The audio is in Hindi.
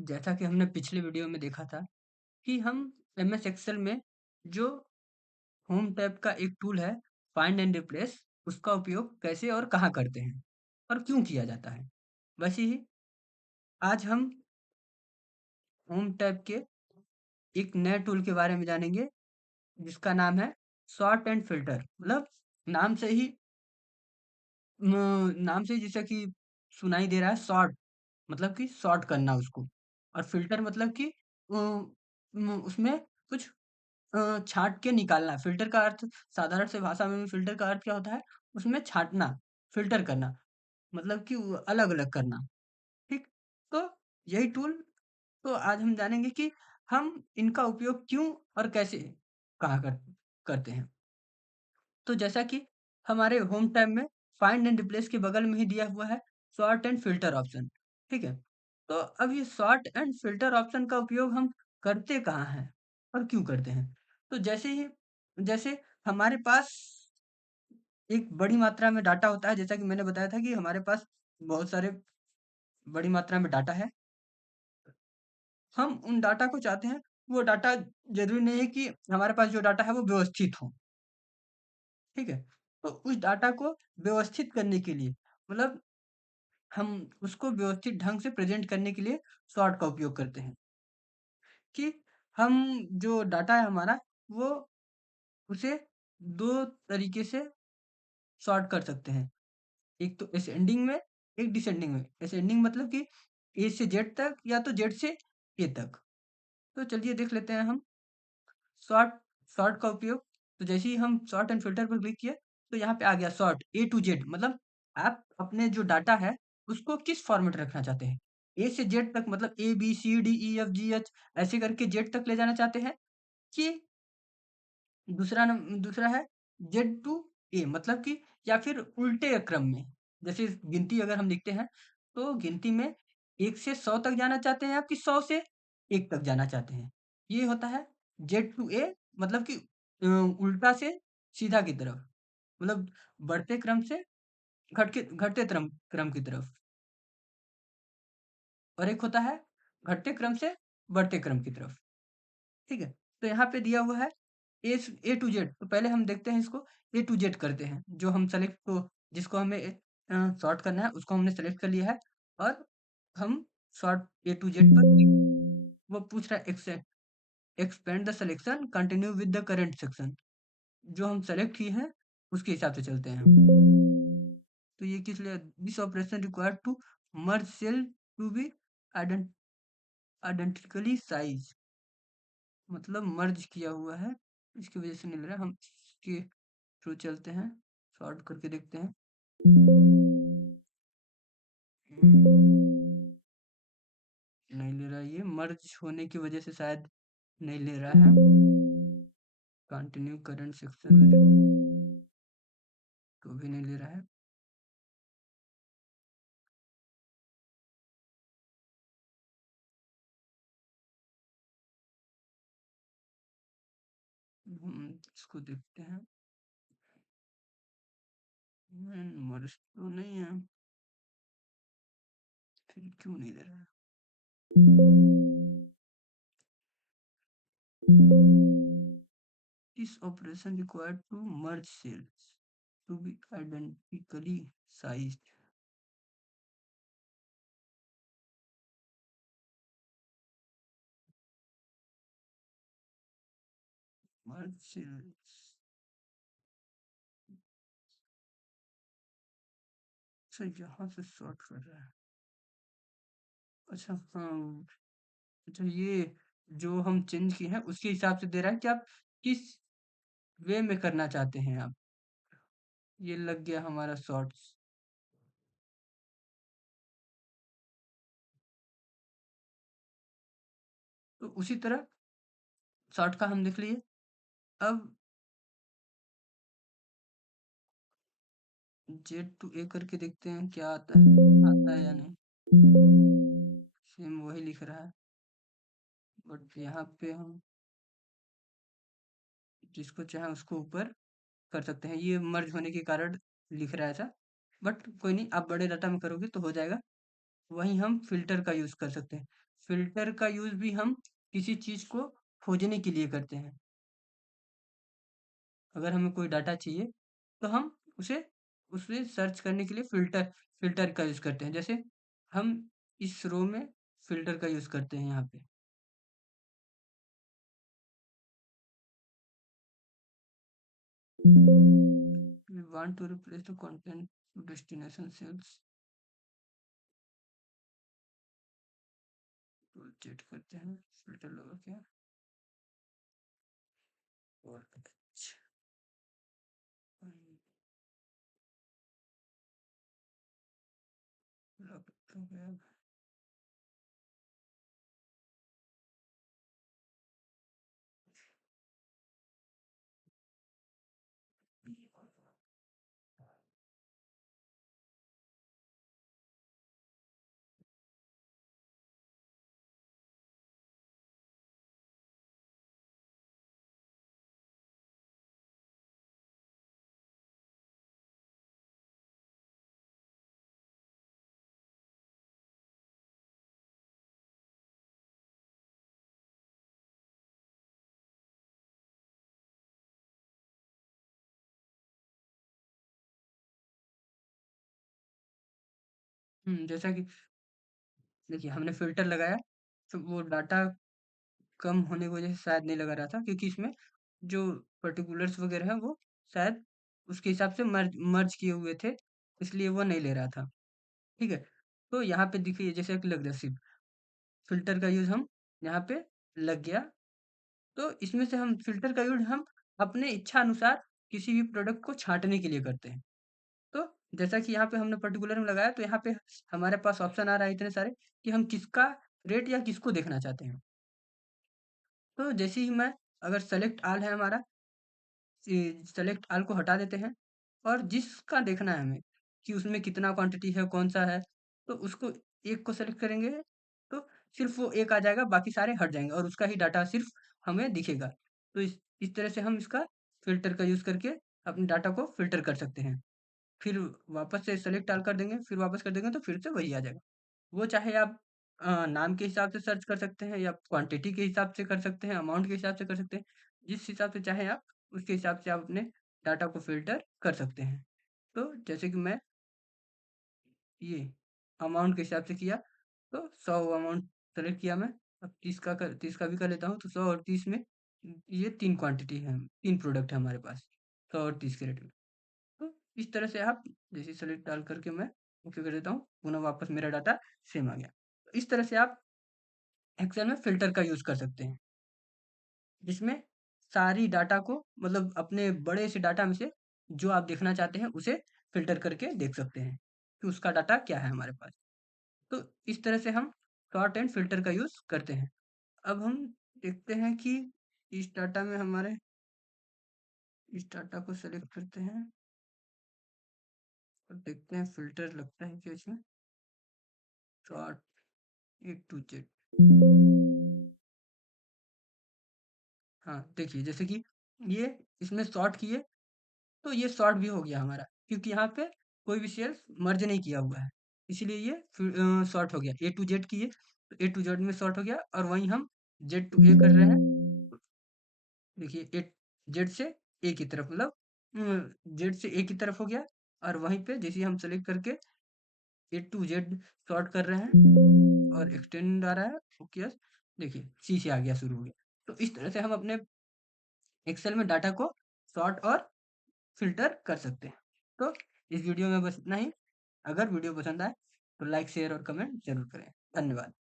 जैसा कि हमने पिछले वीडियो में देखा था कि हम एमएस एक्सेल में जो होम टैब का एक टूल है फाइंड एंड रिप्लेस उसका उपयोग कैसे और कहाँ करते हैं और क्यों किया जाता है। वैसे ही आज हम होम टैब के एक नए टूल के बारे में जानेंगे जिसका नाम है सॉर्ट एंड फिल्टर। मतलब नाम से ही नाम से ही जैसा कि सुनाई दे रहा है सॉर्ट मतलब कि सॉर्ट करना उसको और फिल्टर मतलब कि उसमें कुछ छाँट के निकालना। फ़िल्टर का अर्थ साधारण से भाषा में फ़िल्टर का अर्थ क्या होता है? उसमें छाँटना, फ़िल्टर करना मतलब कि वो अलग-अलग करना, ठीक? तो यही टूल तो आज हम जानेंगे कि हम इनका उपयोग क्यों और कैसे कहाँ करते हैं। तो जैसा कि हमारे होम टैब में फाइंड एंड रिप्लेस के बगल में ही दिया हुआ है सॉर्ट एंड फ़िल्टर ऑप्शन, ठीक है? तो अब ये सॉर्ट एंड फ़िल्टर ऑप्शन का उपयोग हम करते कहाँ हैं और क्यों करते हैं? तो जैसे हमारे पास एक बड़ी मात्रा में डाटा होता है, जैसा कि मैंने बताया था कि हमारे पास बहुत सारे बड़ी मात्रा में डाटा है। हम उन डाटा को चाहते हैं, वो डाटा ज़रूरी नहीं है कि हमारे पास जो डाटा है वो व्यवस्थित हो, ठीक है? तो उस डाटा को व्यवस्थित करने के लिए मतलब हम उसको व्यवस्थित ढंग से प्रेज़ेंट करने के लिए सॉर्ट का उपयोग करते हैं कि हम जो डाटा है हमारा, वो उसे 2 तरीके से सॉर्ट कर सकते हैं। एक तो असेंडिंग में, एक डिसेंडिंग में। असेंडिंग मतलब कि ए से जेड तक या तो जेड से ए तक। तो चलिए देख लेते हैं हम सॉर्ट सॉर्ट का उपयोग। तो जैसे ही हम सॉर्ट एंड फ़िल्टर पर क्लिक किए, तो यहाँ पे आ गया सॉर्ट ए टू जेड मतलब आप अपने जो डाटा है, उसको किस फ़ॉर्मेट रखना चाहते हैं। ए से जेड तक मतलब ए, बी, सी, डी, ई, एफ, जी, एच ऐसे करके जेड तक ले जाना चाहते हैं कि दूसरा है जेड टू ए मतलब कि या फिर उल्टे क्रम में। जैसे गिनती अगर हम लिखते हैं, तो गिनती में 1 से 100 तक जाना चाहते हैं आप कि 100 से 1 तक जाना चाहते हैं। ये होता है जेड टू ए मतलब कि उल्टा से सीधा की तरफ। मतलब बढ़ते क्रम से घटते क्रम क्रम की तरफ और एक होता है घटते क्रम से बढ़ते क्रम की तरफ। ठीक है? तो यहाँ पे दिया हुआ है ए टू जेड तो पहले हम देखते हैं इसको ए टू जेड करते हैं। जो हम सेलेक्ट को जिसको हमें सॉर्ट करना है उसको हमने सेलेक्ट कर लिया है और हम सॉर्ट ए टू जेड पर क्लिक वो पूछ रहा है expand the selection continue with the current section. जो हम सेलेक्ट किए हैं उसके हिसाब से चलते हैं हम। तो ये किस लिए this operation required to merge cell to be identically size मतलब मर्ज किया हुआ है इसकी वजह से नहीं ले रहा हम इसके थ्रू चलते हैं सॉर्ट करके देखते हैं। नहीं ले रहा ये मर्ज होने की वजह से शायद नहीं ले रहा है। कंटिन्यू करंट सेक्शन में तो भी नहीं ले रहा है। इसको देखते हैं मर्ज तो नहीं है फिर क्यों नहीं ले रहा है। This operation required to merge cells to be identically sized. Merge cells. अच्छा यहाँ से सॉर्ट कर रहा है। अच्छा हाँ अच्छा ये जो हम चेंज किए हैं उसके हिसाब से दे रहा है कि आप किस वे में करना चाहते हैं आप। ये लग गया हमारा शॉर्ट्स। तो उसी तरह शॉर्ट का हम देख लिए। अब जेड टू ए करके देखते हैं क्या आता है या नहीं। सेम वही लिख रहा है बट यहाँ पे हम जिसको चाहे उसको ऊपर कर सकते हैं। ये मर्ज होने के कारण लिख रहा है ऐसा बट कोई नहीं आप बड़े डाटा में करोगे तो हो जाएगा। वहीं हम फ़िल्टर का यूज़ कर सकते हैं। फ़िल्टर का यूज़ भी हम किसी चीज़ को खोजने के लिए करते हैं। अगर हमें कोई डाटा चाहिए, तो हम उसे उसे सर्च करने के लिए फ़िल्टर का यूज़ करते हैं। जैसे हम इस रो में फ़िल्टर का यूज़ करते हैं यहाँ पे। We want to replace the content to destination cells। तो चेक करते हैं फ़िल्टर लगा क्या और अच्छा लग तो गया। जैसा कि देखिए हमने फ़िल्टर लगाया, तो वो डाटा कम होने की वजह से शायद नहीं लगा रहा था क्योंकि इसमें जो पर्टिकुलर्स वगैरह हैं वो शायद उसके हिसाब से मर्ज मर्ज किए हुए थे, इसलिए वो नहीं ले रहा था। ठीक है? तो यहाँ पे देखिए जैसे कि लग रहा फ़िल्टर का यूज़ हम यहाँ पे लग गया, तो इसमें से हम फ़िल्टर का यूज़ हम अपने इच्छा अनुसार किसी भी प्रोडक्ट को छाँटने के लिए करते हैं। तो जैसा कि यहाँ पे हमने पर्टिकुलर में लगाया तो यहाँ पे हमारे पास ऑप्शन आ रहा है इतने सारे कि हम किसका रेट या किसको देखना चाहते हैं। तो जैसे ही मैं अगर सेलेक्ट ऑल है हमारा, सेलेक्ट ऑल को हटा देते हैं और जिसका देखना है हमें कि उसमें कितना क्वांटिटी है, कौन-सा है, तो उसको एक को सेलेक्ट करेंगे तो सिर्फ़ वो एक आ जाएगा, बाकी सारे हट जाएँगे और उसका ही डाटा सिर्फ़ हमें दिखेगा। तो इस तरह से हम इसका फ़िल्टर का यूज़ करके अपने डाटा को फ़िल्टर कर सकते हैं। फिर वापस से सेलेक्ट ऑल कर देंगे, फिर वापस कर देंगे तो फिर से वही आ जाएगा। वो चाहे आप नाम के हिसाब से सर्च कर सकते हैं या क्वांटिटी के हिसाब से कर सकते हैं, अमाउंट के हिसाब से कर सकते हैं। जिस हिसाब से चाहें आप, उसके हिसाब से आप अपने डाटा को फ़िल्टर कर सकते हैं। तो जैसे कि मैं ये अमाउंट के हिसाब से किया, तो 100 अमाउंट सेलेक्ट किया मैं। अब 30 का भी कर लेता हूँ, तो 100 और 30 में ये 3 क्वांटिटी है, 3 प्रोडक्ट है हमारे पास, 100 और 30 के रेट में। तो इस तरह से आप जैसे सेलेक्ट डाल करके मैं ओके कर देता हूँ, पुनः वापस मेरा डाटा सेम आ गया। तो इस तरह से आप एक्सेल में फ़िल्टर का यूज़ कर सकते हैं, जिसमें सारी डाटा को मतलब अपने बड़े से डाटा में से जो आप देखना चाहते हैं, उसे फ़िल्टर करके देख सकते हैं, कि उसका डाटा क्या है हमारे पास। तो इस तरह से हम सॉर्ट एंड फ़िल्टर का यूज़ करते हैं। अब हम देखते हैं कि इस डाटा में हमारे इस डाटा को सेलेक्ट करते हैं और देखते हैं फ़िल्टर लगता है क्या इसमें? Sort A to Z. हाँ, देखिए जैसे कि ये इसमें सॉर्ट किए तो ये सॉर्ट भी हो गया हमारा क्योंकि यहाँ पे कोई भी सेल्स मर्ज नहीं किया हुआ है। इसीलिए ये सॉर्ट हो गया। ए टू जेड किए तो ए टू जेड में सॉर्ट हो गया और वहीं हम जेड टू ए कर रहे हैं। देखिए ए जेड से ए की तरफ मतलब जेड से ए की तरफ हो गया और वहीं पे जैसे ही हम सेलेक्ट करके ए टू जेड सॉर्ट कर रहे हैं और एक्सटेंड आ रहा है ओके यस देखिए सी से आ गया शुरू हो गया। तो इस तरह से हम अपने एक्सेल में डाटा को सॉर्ट और फ़िल्टर कर सकते हैं। तो इस वीडियो में बस इतना ही। अगर वीडियो पसंद आए तो लाइक, शेयर और कमेंट ज़रूर करें। धन्यवाद।